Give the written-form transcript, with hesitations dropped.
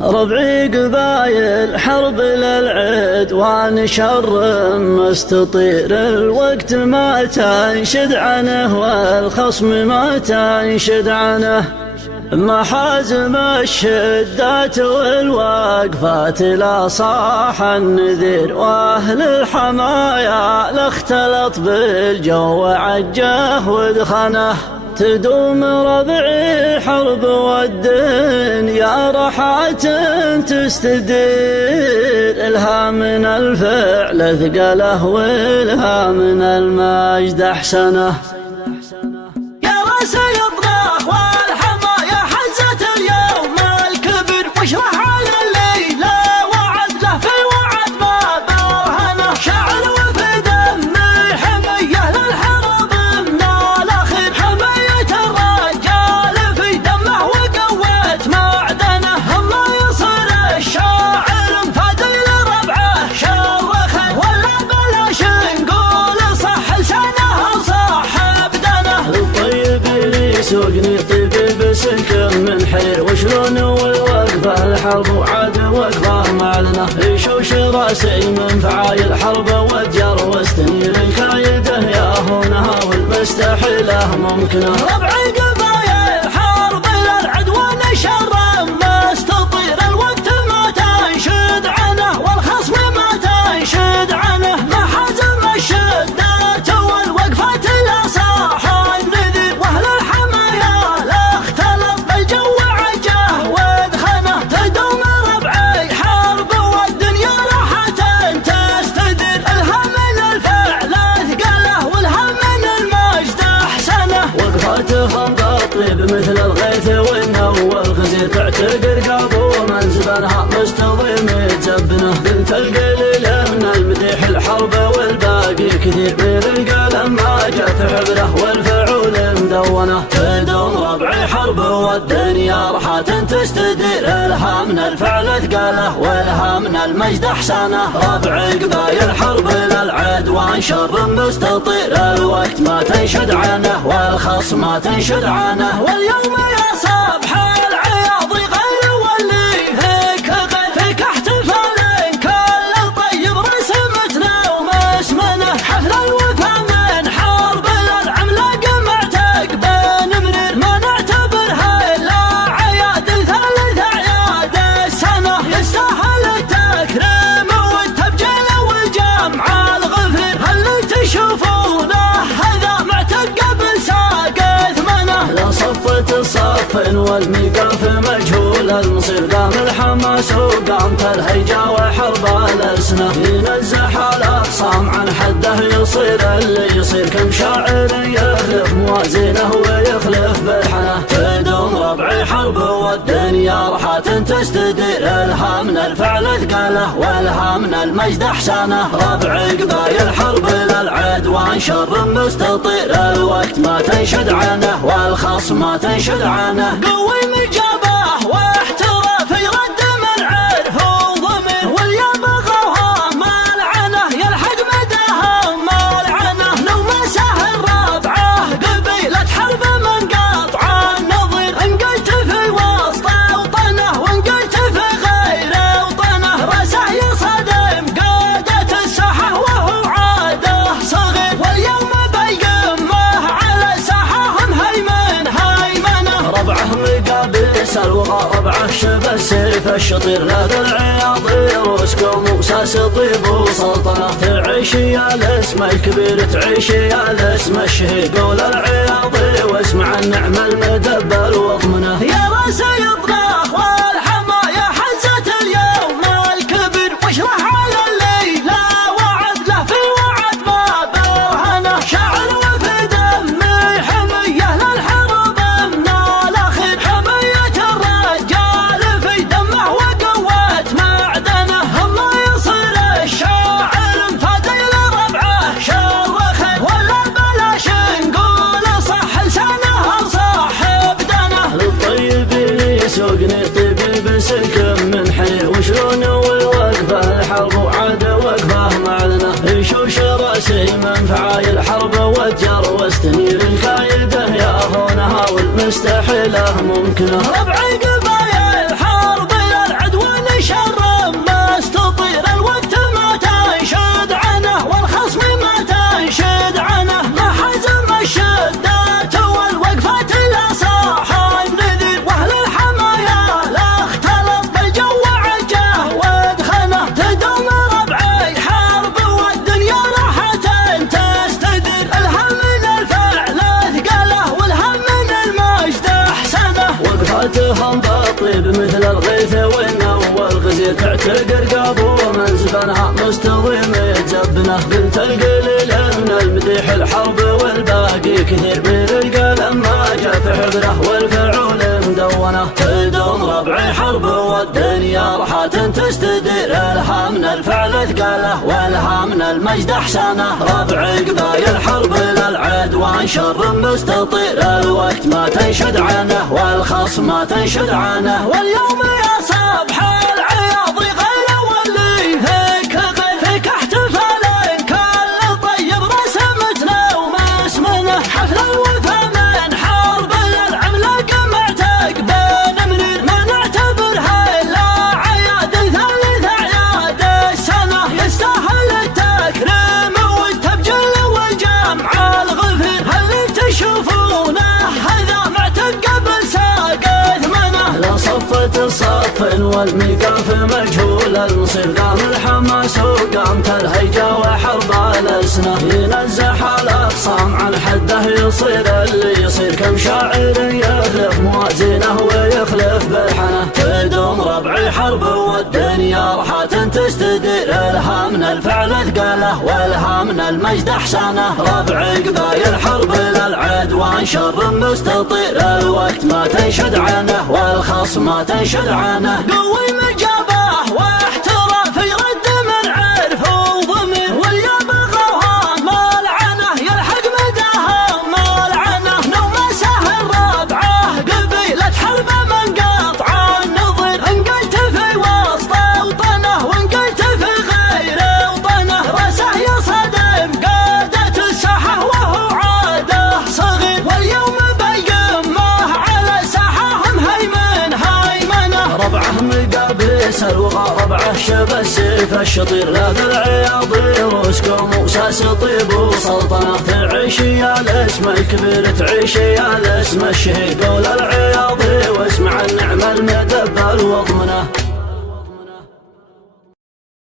ربعي قبايل حرب للعدوان شر مستطير، الوقت ما تنشد عنه والخصم ما تنشد عنه، محازم الشدات والوقفات لا صاح النذير، واهل الحمايا لا اختلط بالجو عجه ودخنه، تدوم ربعي حرب والدنيا رحات تستدير، الها من الفعل ثقله والها من المجد احسنه. يا راس يطرخ والحمايا حزت اليوم الكبر، واشرح على الليل وعد له في وعد ما برهنه، شعر وفي دم حميه للحرب من الاخير، حمايه الرجال في دمه وقوه معدنه، الله يصير الشاعر مفادي لربعه شرخه، ولا بلاش نقول صح لسانه وصح بدنه. الطيب اللي يسوقني طيب بسكن من حير، وشلون والوقفه الحرب وعاد وقفه معلنه، يشوش راسي من فعايل حرب وتجر واستنير، الكايده يا هونها والمستحيله ممكنه. ربعي قبايل حرب للعدوان شر مستطير، الوقت ما تنشد عنه والخصم ما تنشد عنه، محازم الشدات والوقفات لا صاح النذير، واهل الحمايا لا اختلط بالجو عجه ودخنه، تدوم ربعي حرب والدنيا راحة تستدير، الها من الفعل ثقله والها من المجد احسنه. وقفاتهم بالطيب مثل الغيث والنو والغزير، تعتق رقاب ومن زبنها مستضيم يتزبنه، بنت القليل من المديح الحرب والباقي كثير، من القلم ما جت عبره والفعول مدونه، تدوم ربعي حرب والدنيا راحة تستدير، الها من الفعل ثقله والها من المجد احسنه. ربعي قبايل حرب للعدوان شر مستطير، الوقت ما تنشد عنه والخصم ما تنشد عنه، واليوم يا صبح العياض غير واللي فيك غير، فيك احتفال كل طيب رسمتنا ومسمنه، حفل الوفا من حرب للعملاق معتق بن منير، ما نعتبرها الا عياد ثالث اعياد السنه، يستاهل التكريم والتبجيل والجمع الغفير، اللي تشوفونه هذا معتق قبل ساق ثمنه. لا صفت الصف والميقاف مجهول المصير، قام الحماس وقامت الهيجا وحرب الألسنة، ينزح الأخصام عن حده يصير اللي يصير، كم شاعر يخلف موازينه ويخلف بالحنه، تدوم ربعي حرب والدنيا راحة تستدير، الها من الفعل ثقله والها من المجد احسنه. ربعي قبايل حرب للعدوان شر مستطير، الوقت ما تنشد عنه والخصم ما تنشد عنه، قوي مجابه واحتراف يرد من عرف وضمير، واليا بغوها ما لعنه يلحق مداها ما لعنه، لو ما سهل ربعه قبيلة حرب من قطع النظير، ان قلت في وسط وطنه وان قلت في غير وطنه، راسه يصدم قادة الساحة وهو عاده صغير، واليوم بالقمة على ساحهم هيمنه. ربعه مقابس الوغى ربعه شبه السيف الشطير، لا العياضي روسكم وساس طيب وسلطنه، تعيش يا الاسم الكبير تعيش يا الاسم الشهير، قول العياضي واسمع النعم المدبر واضمنه. يا راس يطرخ والحمايا حزت اليوم الكبر، واشرح على الليل وعد له في وعد ما برهنه، شعر وفي دم حميه للحرب من الاخير، حمايه الرجال في دمه وقوه معدنه، الله يصير الشاعر مفادي لربعه شرخه، ولا بلاش نقول صح لسانه وصح بدنه. الطيب اللي يسوقني طيب بسكن من حير، وشلون والوقفه الحرب وعاد وقفه معلنه، يشوش راسي من فعايل حرب وتجر واستنير، الكايده يا هونها والمستحيله ممكنه. ربعي قبايل حرب للعدوان والغزير تعتقر قابو من زبنها مستضيم يتزبنه بنت القليل من المديح الحرب والباقي كثير من القلم ما جاء في حبره والفعول مدونه تدوم ربعي حرب والدنيا راحة تستدير لها من الفعل ثقاله ولها من المجد احسانه ربع قبايل حرب للعدوان شر مستطير الوقت ما تنشد عنه والخصم ما تنشد عنه واليوم يا صبح العياض غير واللي فيك احتفالين كل طيب رسمتنا وما اسمنا حفل الوفا من حرب العملاق معتق بين منير ما نعتبرها الا عياد ثالث اعياد السنه يستاهل التكريم والتبجيل والجمع الغفير اللي تشوفونه هذا معتق قبل ساق ثمنه لا صفة الصف والميقاف مجهول المصير قام الحماس وقامت الهيجة وحرب الألسنة ينزح الأخصام عن حده يصير اللي يصير كم شاعر يخلف موازينه ويخلف بالحنة تدوم ربعي حرب والدنيا راحة تستدير لها من الفعل ثقاله ولها من المجد احسانه ربع قبايل حرب للعدوان شر مستطير الوقت ما تنشد عنه والخصم ما تنشد عنه قوي مجابه واحتراف يرد من عرف وضمير واللي بغوها ما لعنه يلحق مداها ما لعنه نوم سهل ربعه قبيلة حرب من قطع النظير انقلت في وسط وطنه وانقلت في غير وطنه راسه يصدم قادة الساحة وهو عاده صغير واليوم بالقمة على الساحة مهيمن هيمنه ربعه مقابيس الوغى ربعه شب السيف الشطير لا العياضي روسكم وساس طيب وسلطنه تعيش يا الاسم الكبير تعيش يا الاسم الشهيد قول العياضي واسمع النعم المدبر واضمنه